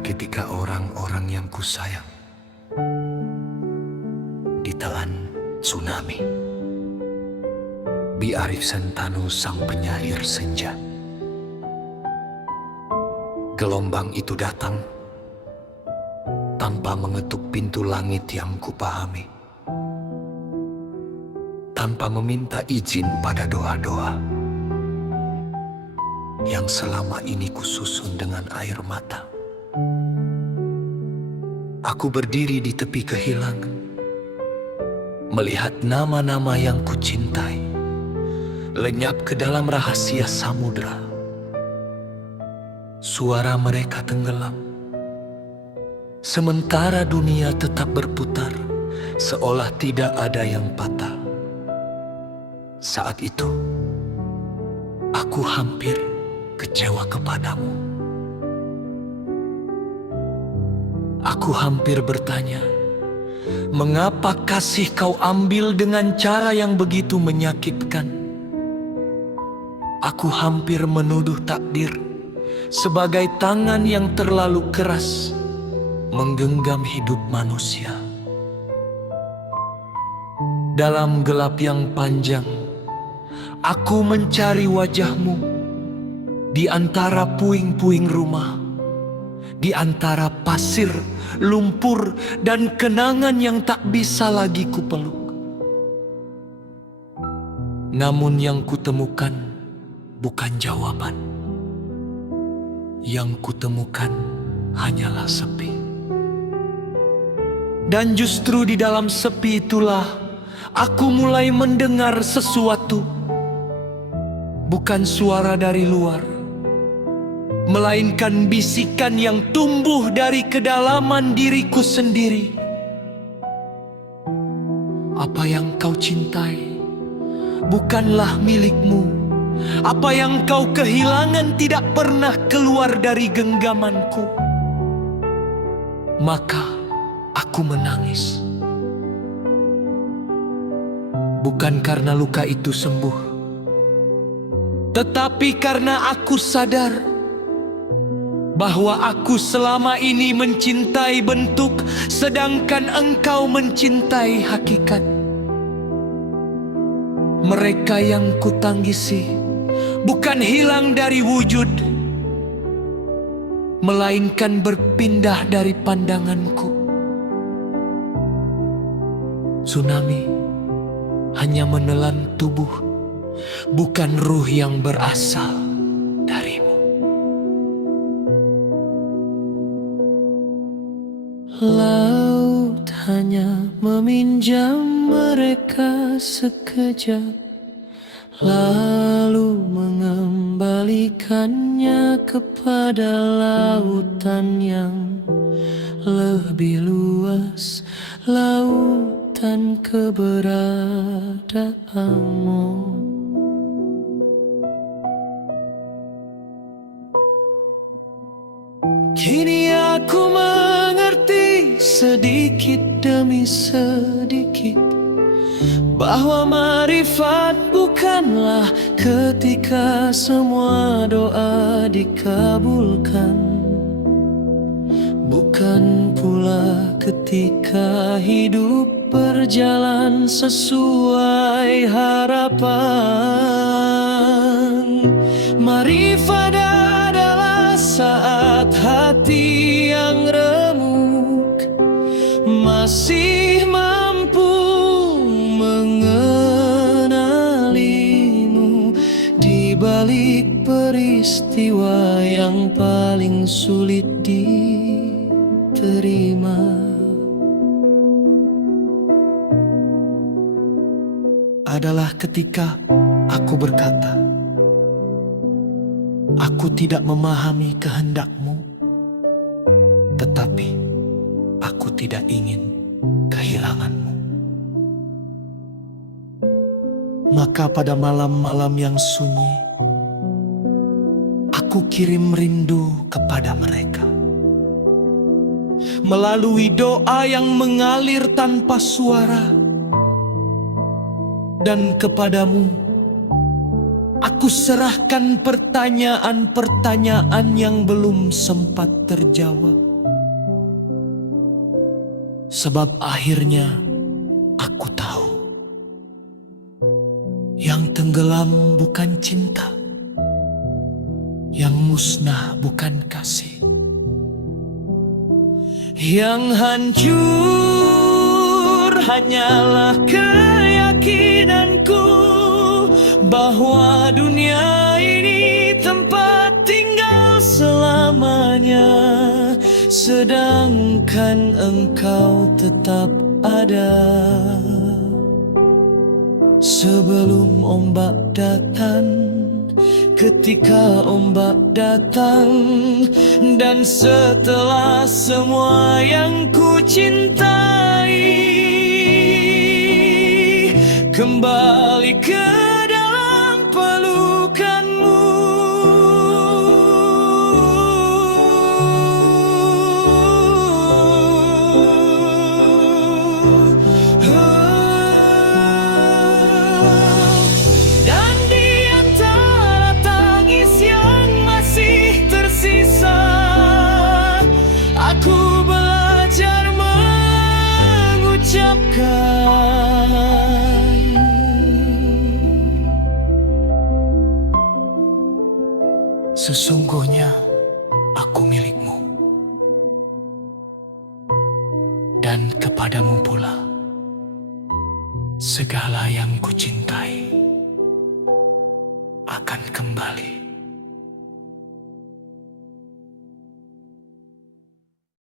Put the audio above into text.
Ketika orang-orang yang kusayang ditelan tsunami, Bi Arif Sentanu sang penyair senja. Gelombang itu datang tanpa mengetuk pintu langit yang kupahami, tanpa meminta izin pada doa-doa yang selama ini kususun dengan air mata. Aku berdiri di tepi kehilangan, melihat nama-nama yang kucintai lenyap ke dalam rahasia samudra. Suara mereka tenggelam, sementara dunia tetap berputar, seolah tidak ada yang patah. Saat itu, aku hampir kecewa kepadamu. Aku hampir bertanya, mengapa kasih kau ambil dengan cara yang begitu menyakitkan? Aku hampir menuduh takdir sebagai tangan yang terlalu keras menggenggam hidup manusia. Dalam gelap yang panjang, aku mencari wajahmu di antara puing-puing rumah, di antara pasir, lumpur, dan kenangan yang tak bisa lagi kupeluk. Namun yang kutemukan bukan jawaban. Yang kutemukan hanyalah sepi. Dan justru di dalam sepi itulah aku mulai mendengar sesuatu. Bukan suara dari luar, melainkan bisikan yang tumbuh dari kedalaman diriku sendiri. Apa yang kau cintai bukanlah milikmu. Apa yang kau kehilangan tidak pernah keluar dari genggamanku. Maka aku menangis. Bukan karena luka itu sembuh, tetapi karena aku sadar bahwa aku selama ini mencintai bentuk, sedangkan engkau mencintai hakikat. Mereka yang kutangisi bukan hilang dari wujud, melainkan berpindah dari pandanganku. Tsunami hanya menelan tubuh, bukan ruh yang berasal darimu. Laut hanya meminjam mereka sekejap, lalu mengembalikannya kepada lautan yang lebih luas, lautan keberadaanmu. Kini aku mengerti sedikit demi sedikit bahwa marifat bukanlah ketika semua doa dikabulkan, bukan pula ketika hidup berjalan sesuai harapan. Marifat adalah saat hati yang remuk masih mampu mengenalimu di balik peristiwa yang paling sulit diterima. Adalah ketika aku berkata, aku tidak memahami kehendakmu, tetapi aku tidak ingin kehilanganmu. Maka pada malam-malam yang sunyi, aku kirim rindu kepada mereka. Melalui doa yang mengalir tanpa suara, dan kepadamu aku serahkan pertanyaan-pertanyaan yang belum sempat terjawab. Sebab akhirnya aku tahu, yang tenggelam bukan cinta, yang musnah bukan kasih, yang hancur hanyalah keyakinanku bahwa dunia ini tempat tinggal selamanya, sedangkan engkau tetap ada. Sebelum ombak datang, ketika ombak datang, dan setelah semua yang ku cintai kembali ke dalam pelukanmu. Dan di antara tangis yang masih tersisa, aku belajar mengucapkan, sesungguhnya aku milikmu, dan kepadamu pula segala yang kucintai akan kembali.